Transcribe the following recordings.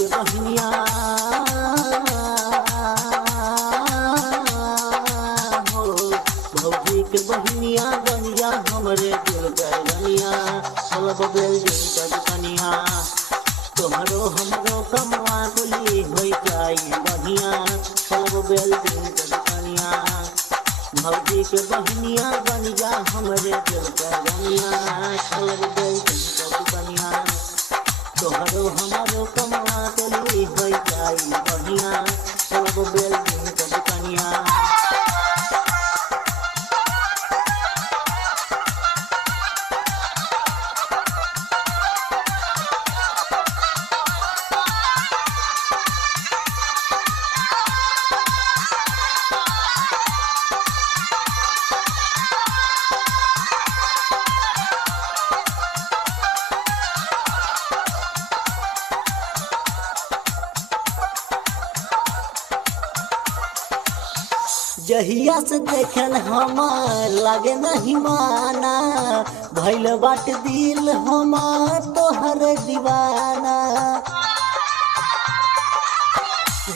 के बहनिया हो, भौजी के बहनिया बनिया हमरे दिल के रनिया, चलब बेल्डिंग के दुकनिया, तोहरो हमरो कमवा कुली हो जाई बढ़िया, चलब बेल्डिंग के दुकनिया, भौजी के बहनिया बनिया हमरे दिल के रनिया, चलब बेल्डिंग के दुकनिया, तोहरो हमारो कमवा कुली हो जाई बढ़िया, चलब बेल्डिंग के दुकनिया। जहिया से देखन हमार लागे नहीं माना, भइल बाट दिल हमार तोहर दीवाना।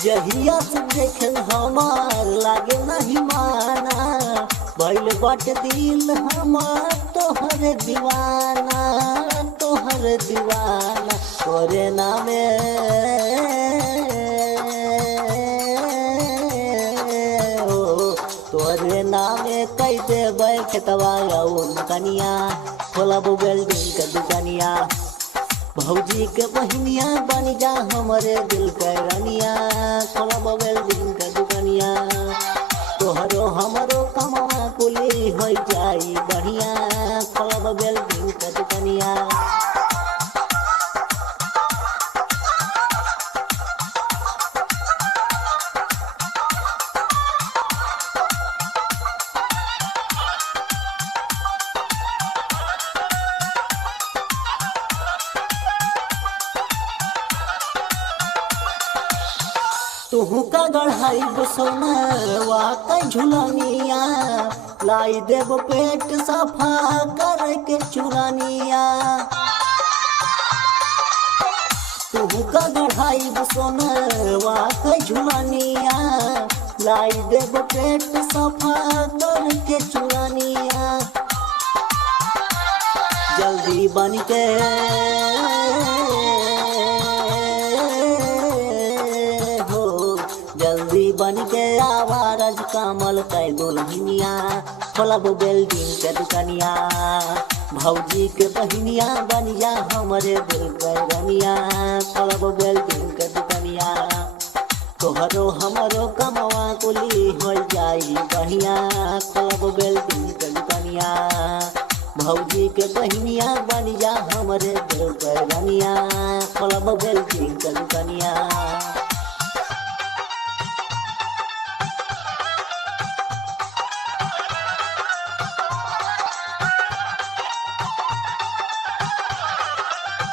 जहिया से देखन हमार लागे नहीं माना, भइल बाट दिल हमार तोहर दीवाना, तोहर दीवाना। तोरे नामे तोरे नामे कई देबै खेतवा कनिया, खोलब बेल्डिंग के दुकनिया, भौजी के बहनिया बन जा हमरे दिल के रनिया, खोलब बेल्डिंग के दुकनिया, तोहरो हमरो कमवा कुली हो जाई बढ़िया, खोलब बेल्डिंग के दुकनिया। तुहू का गढ़ाई सोनवा का झुलनिया, लाई देव पेट सफा कर के चुरानिया। तुहू का गढ़ाई सोनवा का झुलनिया, लाई देव पेट सफा कर के चुरानिया। जल्दी बन के जल्दी बन के आवारज कमल कै दुल्हनिया, खोलब बेल्डिंग के दुकनिया, भौजी के बहनिया बनिया हमरे दिल के रनिया, खोलब बेल्डिंग के दुकनिया, तोहरो हमरो कमवा कुली हो जाई बढ़िया, खोलब बेल्डिंग के दुकनिया, भौजी के बहनिया बनिया हमरे दिल के रनिया, खोलब बेल्डिंग के दुकनिया।